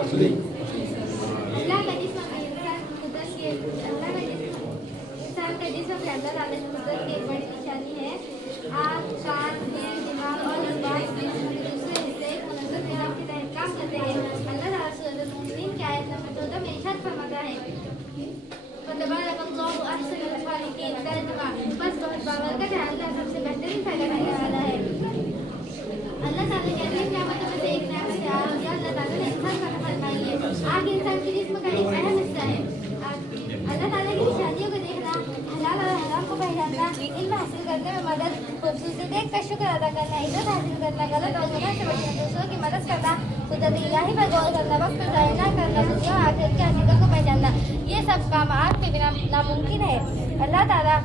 अल्लाह का जिस्म भी इंसान का जिस्म भी अल्लाह ताला की कुदरत की एक बड़ी निशानी है। आँख, कान, दिल, दिमाग और जज्बात दूसरे हिस्से मुनज़्ज़म निज़ाम के तहत काम करते हैं। अल्लाह ताला सूरह मुमिन की आयत नंबर 14 में इरशाद फरमाता है, फ़तबारकल्लाहु अहसनुल खालिकीन। तर्जुमा, बस बहुत बाबरकत है, अल्लाह सबसे बेहतरीन पैदा करने वाला है। अल्लाह ताला की अजीम नेमतों में से एक नेमत है आग। अल्लाह ताला ने इंसान को अता फरमाई है। आग इंसान के जिस्म का एक अहम हिस्सा है। अल्लाह ताला की निशानियों को देखना, हलाल और हराम को पहचानना, इल्म हासिल करने में मदद, खूबसूरती का शुक्र अदा करना, इज्जत हासिल करना, गलत और गुनाह से बचना, दूसरों की मदद करना, कुदरत इलाही पर गौर करना, वक्त को ज़ाया न करना, दुनिया और आखिरत की हकीकत को पहचानना, ये सब काम आग के बिना नामुमकिन है। अल्लाह ताला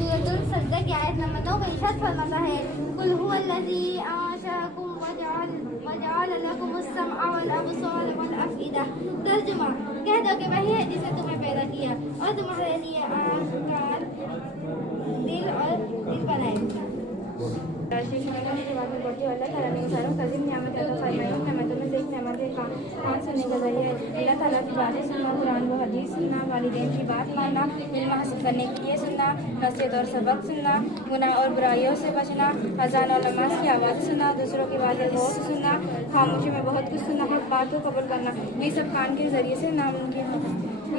सूरतुल सज्दा की आयत नंबर 9 में इरशाद फरमाता है, कुल हुवल्लज़ी अंशअकुम वजअल लकुमुस समअ वल अबसार वल अफइदा। तर्जुमा, कह दो कि वही है जिसने तुम्हें पैदा किया और तुम्हारे लिए आँख, कान, दिल बनाए। अल्लाह ताला ने इंसानों को अजीम नेमत अता फरमाई। नेमतों में से एक नेमत है कान सुनने का ज़रिया है। अल्लाह ताला की बातें सुनना, कुरान व हदीस सुनना, वालिदैन की बात मानना, इल्म हासिल करने के लिए सुनना, नसीहत और सबक सुनना, गुनाह और बुराइयों से बचना, अज़ान और नमाज की आवाज़ सुनना, दूसरों की बातें गौर से सुनना, खामोशी में बहुत कुछ सुनना, हक बात को कबूल करना, ये सब कान के ज़रिए से नामुमकिन है।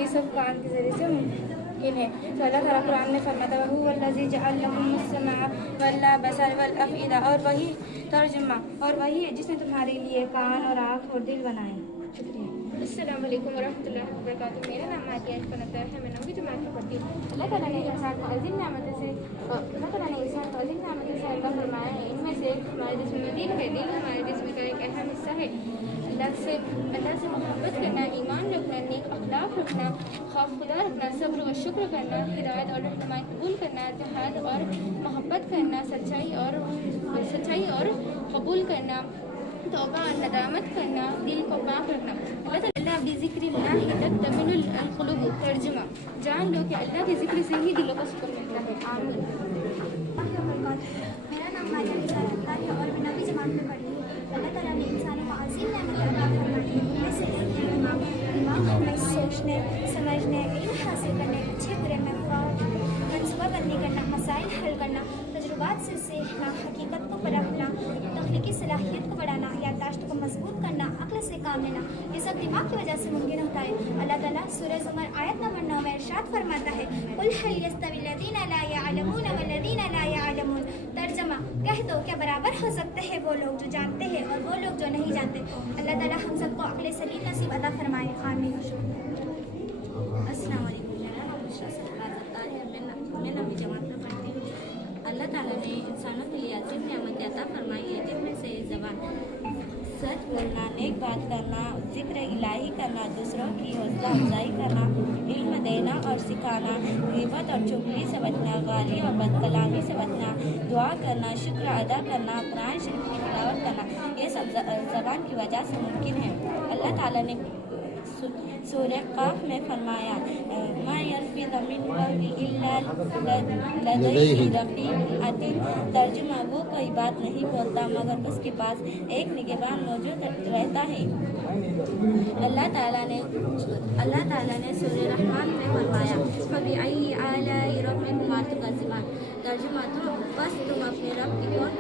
ये सब कान के ज़रिए से मुमकिन है। तो अल्लाह ताला कुरान में फरमाता है, हुवल्लज़ी जअल लकुमुस समअ वल अबसार वल अफइदा, और वही तर्जुमा, और वही है जिसने तुम्हारे लिए कान और आँख और दिल बनाए। शुक्रिया। अस्सलामु अलैकुम वरहमतुल्लाहि वबरकातुहू। मेरा नाम मातिया फनतर है, मैं 9वीं जमात में पढ़ती हूँ। अल्लाह ताला ने इंसान को अजीम नेमतों से अल्लाह फरमाया है। इनमें से हमारे जिस्म में दिल है। दिल हमारे जिस्म का एक अहम हिस्सा है। अल्लाह से मोहब्बत करना, ईमान रखना, नेक अखलाक रखना, खौफ खुदा रखना, सब्र व शुक्र करना, हिदायत और रहनुमाई कबूल करना, जिहाद और मोहब्बत करना, सच्चाई और कबूल करना, तौबा और नदामत करना, दिल को पाक रखना। अल्लाह बिज़िक्रिल्लाहि तत्मइन्नुल क़ुलूब। तर्जुमा, जान लो कि अल्लाह के जिक्र से ही दिलों को सुकून मिलता है। आमीन। मेरा नाम मारिया निसार है और मैं 9वीं जमात में पढ़ती हूँ। अल्लाह ताला ने इंसानों को अजीम नेमत अता फरमाई है। इनमें से एक दिमाग में सोचने, समझने, इल्म हासिल करने, अच्छे बुरे में मनसूबाबंदी करना, मसाइल हल करना, तजुर्बात से सीखना, हकीकत को परखना, तख्लीकी सलाहियत को बढ़ाना, याददाश्त को मजबूत करना, अक्ल से काम लेना, ये सब दिमाग की वजह से मुमकिन होता है। अल्लाह ताला सूरह ज़ुमर आयत नंबर 9 में इरशाद फरमाता है, कुल हल यस्तविल्लज़ीना ला यअलमून वल्लज़ीना ला यअलमून। तर्जुमा, कह दो क्या बराबर हो सकते हैं वो लोग जो जानते हैं और वो लोग जो नहीं जानते। अल्लाह ताला हम सबको अक्ल सलीम नसीब अता फरमाए। आमीन। अस्सलाम वालेकुम। मेरा नाम बुशरा सरफराज अत्तार है, मैं 9वीं जमात में पढ़ती हूँ। अल्लाह ताला ने इंसानों के लिए अजीम नेमत अता फरमाई है, जिनमें से ज़बान, सच बोलना, नेक बात करना, जिक्र इलाही करना, दूसरों की हौसला अफजाई करना, इल्म देना और सिखाना, ग़ीबत और चुगली से बचना, गाली और बदकलामी से बचना, दुआ करना, शुक्र अदा करना, कुरान शरीफ की तिलावत करना, ये सब ज़बान की वजह से मुमकिन है। अल्लाह ताला ने सूरह काफ में फरमाया, मा यल्फिज़ु मिन क़ौलिन इल्ला लदैहि रक़ीबुन अतीद। तर्जुमा, वो कोई बात नहीं बोलता मगर उसके पास एक निगहबान मौजूद रहता है। अल्लाह ताला ने सूरह रहमान में फरमाया, फ़बिअय्यि आलाइ रब्बिकुमा तुकज़्ज़िबान। तर्जुमा, तो बस तुम अपने रब की कौन